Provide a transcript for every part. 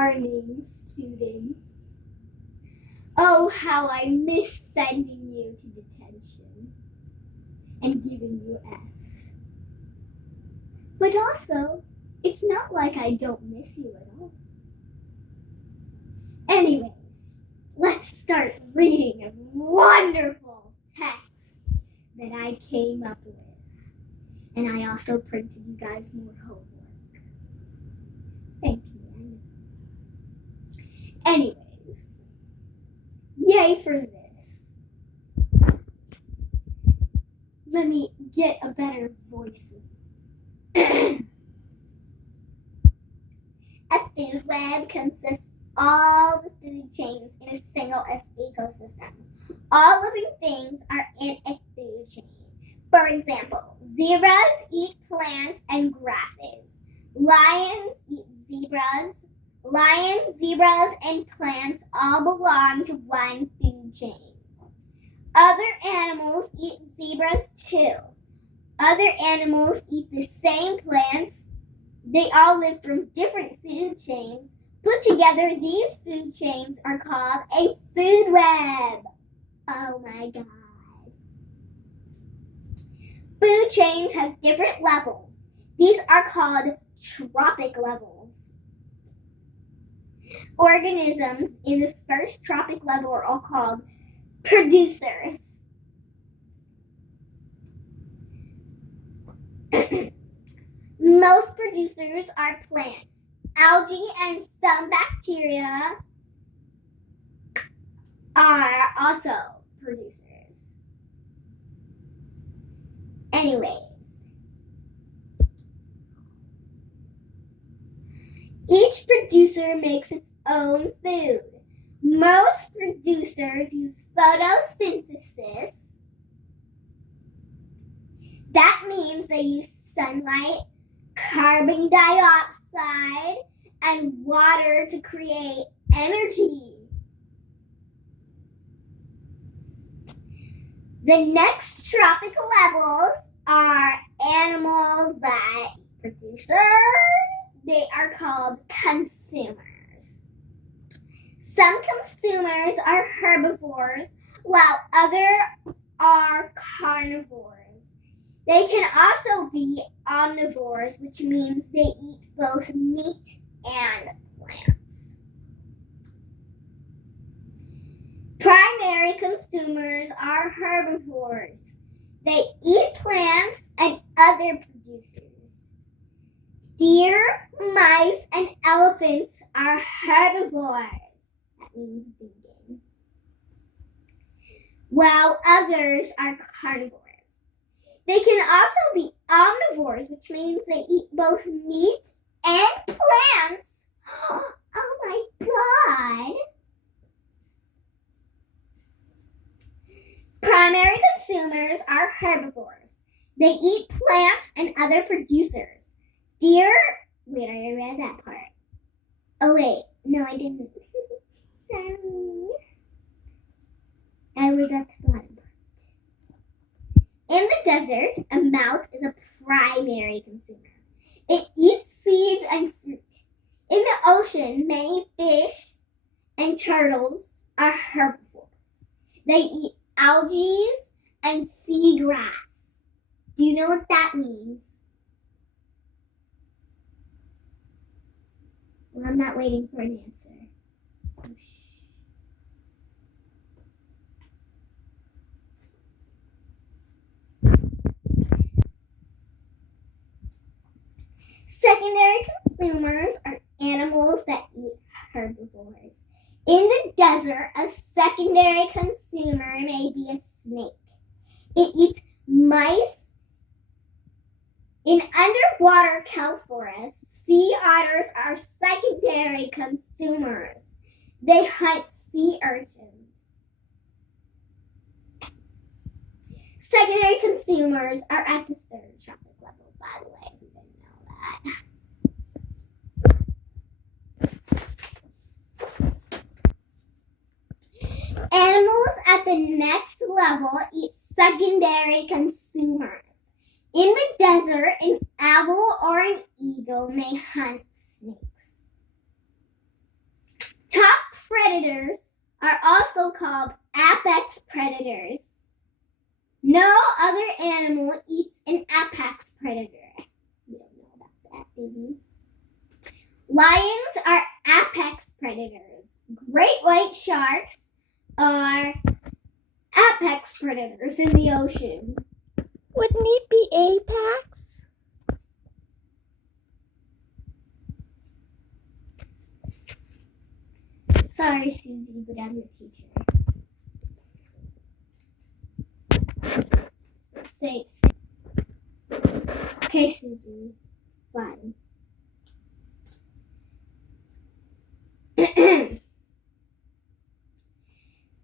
morning, students. Oh, how I miss sending you to detention and giving you Fs. But also, it's not like I don't miss you at all. Anyways, let's start reading a wonderful text that I came up with. And I also printed you guys more homework. Thank you, Anna. Anyways, yay for this. Let me get a better voice. A food web consists of all the food chains in a single ecosystem. All living things are in a food chain. For example, zebras eat plants and grasses. Lions eat zebras. Lions, zebras, and plants all belong to one food chain. Other animals eat zebras too. Other animals eat the same plants. They all live from different food chains. Put together, these food chains are called a food web. Oh my God. Food chains have different levels. These are called trophic levels. Organisms in the first trophic level are all called producers. Most producers are plants. Algae and some bacteria are also producers. Anyways, each producer makes its own food. Most producers use photosynthesis. That means they use sunlight, carbon dioxide, and water to create energy. The next trophic levels are animals that producers. They are called consumers. Some consumers are herbivores, while others are carnivores. They can also be omnivores, which means they eat both meat and plants. Primary consumers are herbivores. They eat plants and other producers. Deer, mice, and elephants are herbivores. That means vegan. While others are carnivores. They can also be omnivores, which means they eat both meat and plants. Oh my God. Primary consumers are herbivores. They eat plants and other producers. Deer, wait, I read that part. Oh wait, no I didn't. Sorry. I was at the bottom part. In the desert, a mouse is a primary consumer. It eats seeds and fruit. In the ocean, many fish and turtles are herbivores. They eat algae and seagrass. Do you know what that means? Well, I'm not waiting for an answer. So secondary consumers are animals that eat herbivores. In the desert, a secondary consumer may be a snake. It eats mice. In underwater kelp forests, sea otters are secondary consumers. They hunt sea urchins. Secondary consumers are at the third trophic level, by the way, if you didn't know that. Animals at the next level eat secondary consumers. In the desert, an owl or an eagle may hunt snakes. predators are also called apex predators. No other animal eats an apex predator. We don't know about that, do we? Lions are apex predators. Great white sharks are apex predators in the ocean. Wouldn't it be apex? Sorry, Susie, but I'm the teacher. Say. Okay, Susie. Fine.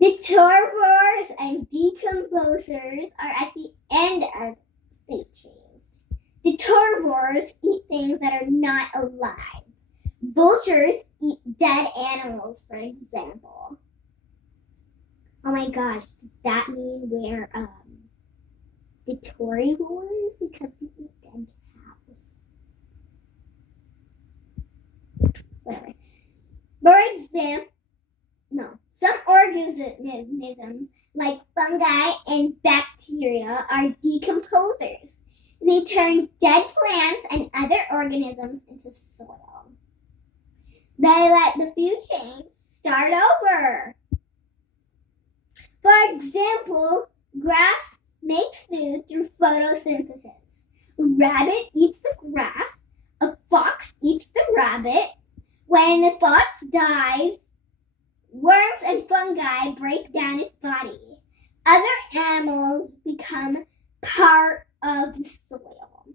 Detorivores and decomposers are at the end of food chains. Detorivores eat things that are not alive. Vultures eat dead animals, for example. Oh my gosh, did that mean we're detorivores? Because we eat dead cows. Whatever. For example, some organisms like fungi and bacteria are decomposers. They turn dead plants and other organisms into soil. They let the food chain start over. For example, grass makes food through photosynthesis. A rabbit eats the grass. A fox eats the rabbit. When the fox dies, worms and fungi break down its body. Other animals become part of the soil.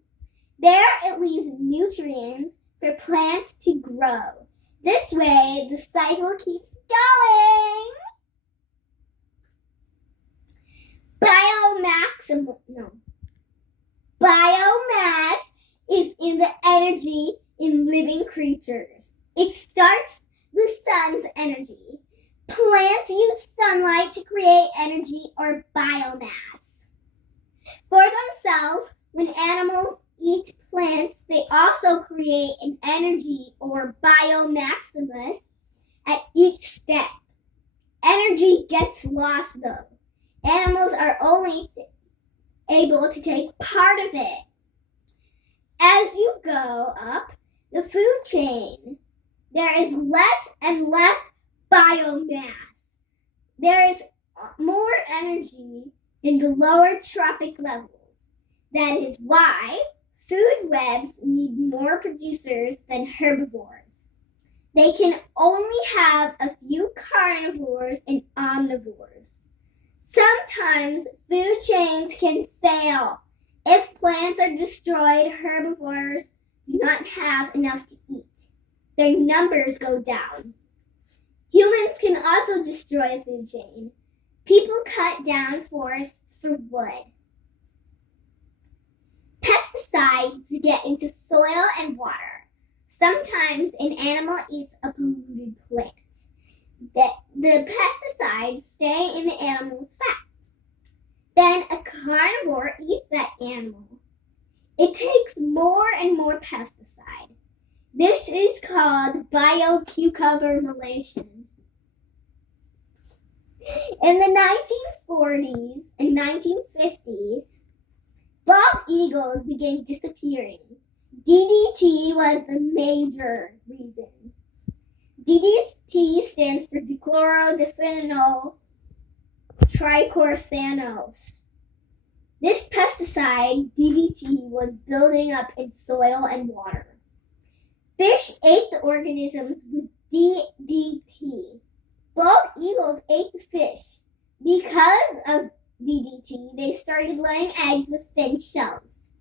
There it leaves nutrients for plants to grow. This way, the cycle keeps going. Biomass is in the energy in living creatures. It starts the sun's energy. Plants use sunlight to create energy or biomass. For themselves, when animals eat plants, they also create an energy or biomaximus at each step. Energy gets lost though. Animals are only able to take part of it. As you go up the food chain, there is less and less biomass. There is more energy in the lower tropic levels. That is why food webs need more producers than herbivores. They can only have a few carnivores and omnivores. Sometimes food chains can fail. If plants are destroyed, herbivores do not have enough to eat. Their numbers go down. Humans can also destroy a food chain. People cut down forests for wood. Pesticides get into soil and water. Sometimes an animal eats a polluted plant. The pesticides stay in the animal's fat. Then a carnivore eats that animal. It takes more and more pesticide. This is called bioaccumulation. In the 1940s and 1950s, bald eagles began disappearing. DDT was the major reason. DDT stands for dichlorodiphenyl trichlorothanos. This pesticide, DDT, was building up in soil and water. Fish ate the organisms with DDT. Bald eagles ate the fish. Because of DDT, they started laying eggs with thin shells.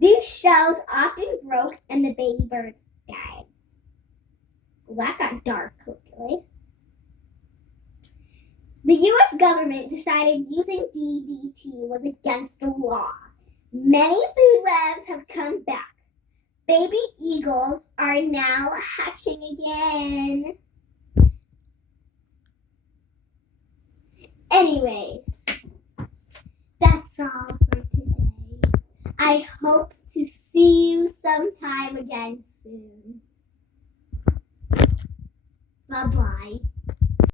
These shells often broke and the baby birds died. Well, that got dark quickly. The U.S. government decided using DDT was against the law. Many food webs have come back. Baby eagles are now hatching again. Anyways, that's all for today. I hope to see you sometime again soon. Bye-bye.